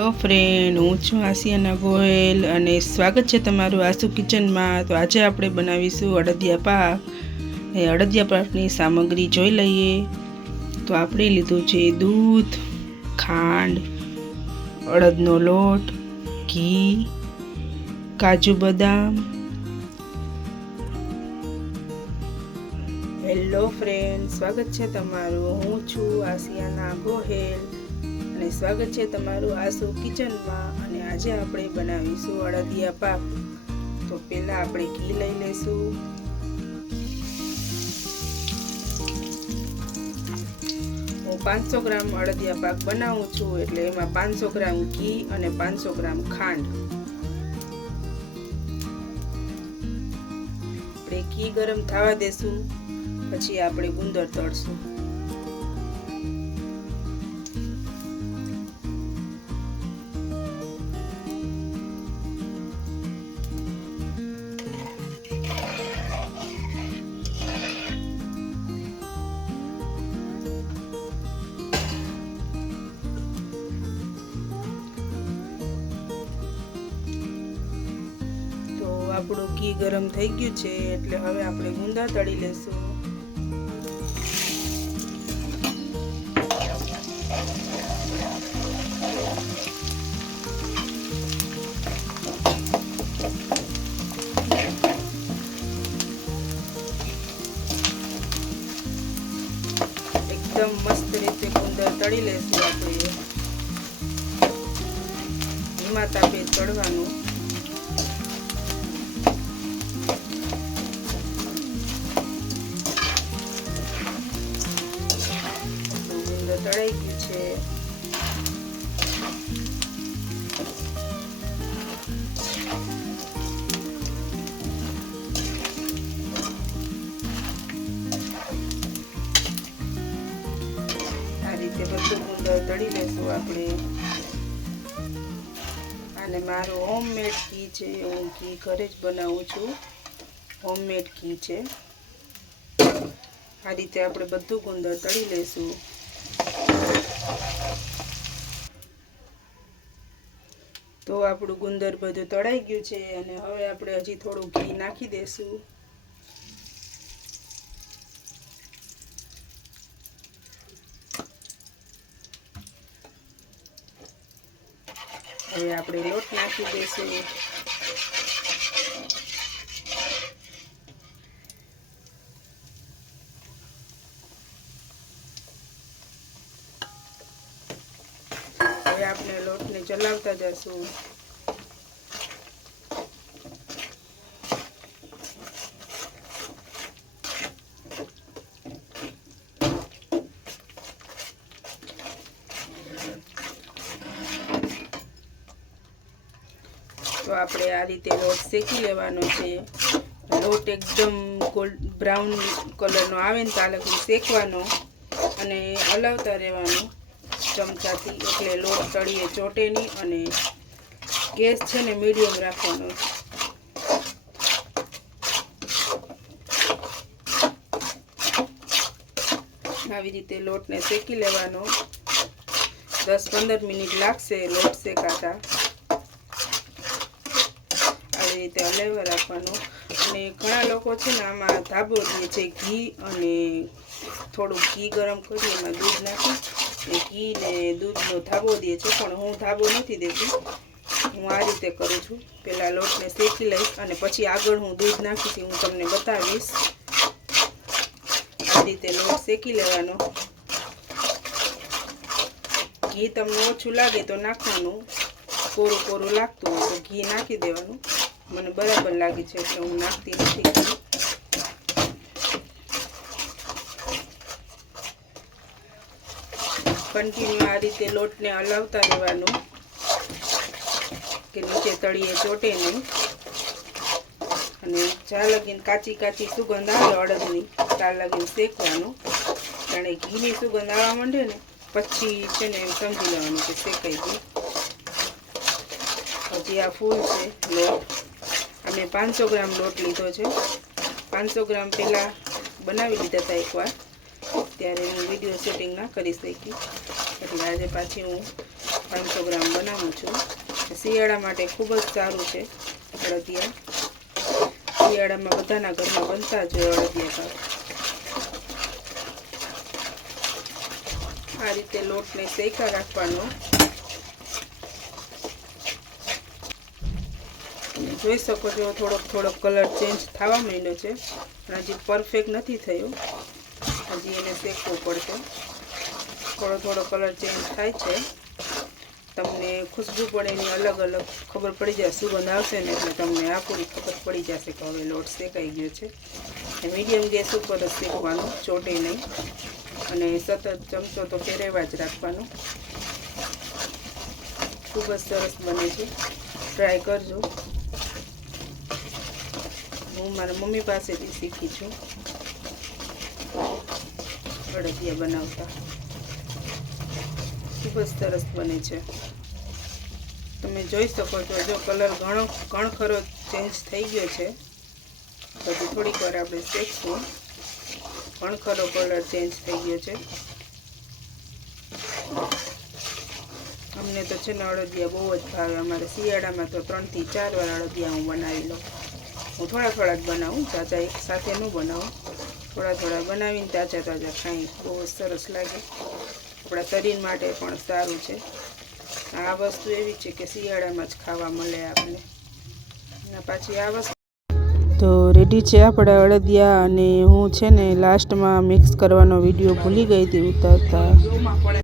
Hello friend, હું છું આસિયાના ગોયલ અને સ્વાગત છે તમારું આસુ કિચનમાં। તો આજે આપણે બનાવીશું અડદિયા પાક। એ અડદિયા પાકની સામગ્રી જોઈ લઈએ। તો આપણે લીધું છે દૂધ, ખાંડ, અડદનો લોટ, ઘી, કાજુ બદામ। હેલો ફ્રેન્ડ, સ્વાગત છે તમારું। હું છું આસિયાના ગોહેલ અને સ્વાગત છે તમારું આસુ કિચનમાં। અને આજે આપણે બનાવીશું અડદિયા પાક। તો પહેલા આપણે ઘી લઈ લેશું। હું 500 ગ્રામ અડદિયા પાક બનાવું છું, એટલે એમાં 500 ગ્રામ ઘી અને 500 ગ્રામ ખાંડ। આપણે ઘી ગરમ થવા દેશું, પછી આપણે ગુંદર તળશું। આપણું ઘી ગરમ થઈ ગયું છે, એટલે હવે આપણે ગુંદા તળી લેશું। એકદમ મસ્ત રીતે ગુંદર તળી લેશું। આપણે ધીમા તાપે તળવાનું। તળાઈ ગયું છે। આ રીતે બધું ગુંદર તળી લેશું આપણે। અને મારું હોમમેડ ઘી છે, હું ઘી ઘરે જ બનાવું છું, હોમમેડ ઘી છે। આ રીતે આપણે બધું ગુંદર તળી લેશું। તો આપણું ગુંદર બધું તળાઈ ગયું છે, અને હવે આપણે હજી થોડું ઘી નાખી દેશું। હવે આપણે લોટ નાખી દઈશું। હવે આપણે લોટને ચલાવતા જશું। તો આપણે આ રીતે લોટ શેકી લેવાનો છે। લોટ એકદમ ગોલ્ડ બ્રાઉન કલરનો આવે ને ત્યાં લગી શેકવાનો, અને હલાવતા રહેવાનું ચમચાથી, એટલે લોટ તળીએ ચોટે નહીં। અને ગેસ છે ને મીડિયમ રાખવાનો। આવી રીતે લોટને શેકી લેવાનો। 10-15 મિનિટ લાગશે લોટ શેકાતા। આવી રીતે હલાવ્યા રાખવાનું। અને ઘણા લોકો છે ને આમાં ધાબો દે છે, ઘી અને થોડું ઘી ગરમ કરી એમાં દૂધ નાખી ઘી ને દૂધનો ધાબો દે છે, પણ હું ધાબો નથી દેતી। હું આ રીતે કરું છું, પહેલાં લોટને શેકી લઈશ અને પછી આગળ હું દૂધ નાખીથી હું તમને બતાવીશ। આ રીતે લોટ શેકી લેવાનો। ઘી તમને ઓછું લાગે તો નાખવાનું, કોરું કોરું લાગતું હોય તો ઘી નાખી દેવાનું। મને બરાબર લાગે છે એટલે હું નાખતી નથી। કન્ટિન્યુ આ રીતે લોટને હલાવતા રહેવાનું કે નીચે તળીએ ચોટે નહીં। અને જ્યાં લગીને કાચી કાચી સુગંધ આવે અડદની, ત્યાં લગીને શેકવાનું। જાણે ઘીની સુગંધ આવવા માંડે ને પછી છે ને એમ સમજી લેવાનું કે શેકાઈ ગયું। હજી આ ફૂલ છે લોટ। અમે 500 ગ્રામ લોટ લીધો છે। 500 ગ્રામ પહેલાં બનાવી લીધા હતા એકવાર, ત્યારે હું વિડીયો શૂટિંગ ના કરી શકી, એટલે આજે પાછી હું 500 ગ્રામ બનાવું છું. શિયાળા માટે ખૂબ જ સારું છે અડદિયા. શિયાળામાં બધાના ઘરમાં બનતા જ હોય અડદિયા પાક. આ રીતે લોટને શેકા રાખવાનો. જોઈ શકો છો થોડોક કલર ચેન્જ થવા માંડ્યો છે, પણ હજી પરફેક્ટ નથી થયો, હજી એને શેકવું પડશે. થોડો કલર ચેન્જ થાય છે. તમને ખુશ્બુ પડે એની અલગ અલગ ખબર પડી જાય, સુગંધ આવશે ને એટલે તમને આ પૂરી ખબર પડી જશે કે હવે લોટ શેકાઈ ગયો છે. મીડિયમ ગેસ ઉપર જ શેકવાનું, ચોટે નહીં, અને સતત ચમચો તો ફેરવવા જ રાખવાનો. ખૂબ જ સરસ બને છે, ટ્રાય કરજો. હું મારા મમ્મી પાસેથી શીખી છું અડદિયા બનાવતા. ખૂબ જ સરસ બને છે. તમે જોઈ શકો છો, જો કલર ઘણો કણખરો ચેન્જ થઈ ગયો છે. પછી થોડીક વાર આપણે શેકશું. કણખરો કલર ચેન્જ થઈ ગયો છે. અમને તો છે ને અડદિયા બહુ જ ભાવે. અમારે શિયાળામાં તો 3 થી 4 વાર અડદિયા હું બનાવી લઉં. હું થોડા જ બનાવું, તાજા એક સાથે ન બનાવું. થોડા બનાવીને તાજા ખાઈ બહુ સરસ લાગે. આપણા શરીર માટે પણ સારું છે. આ વસ્તુ એવી છે કે શિયાળામાં જ ખાવા મળે આપણને. અને પાછી આ વસ્તુ તો રેડી છે આપણા અડદિયા. અને હું છે ને લાસ્ટમાં મિક્સ કરવાનો વિડીયો ભૂલી ગઈ હતી ઉતારતા.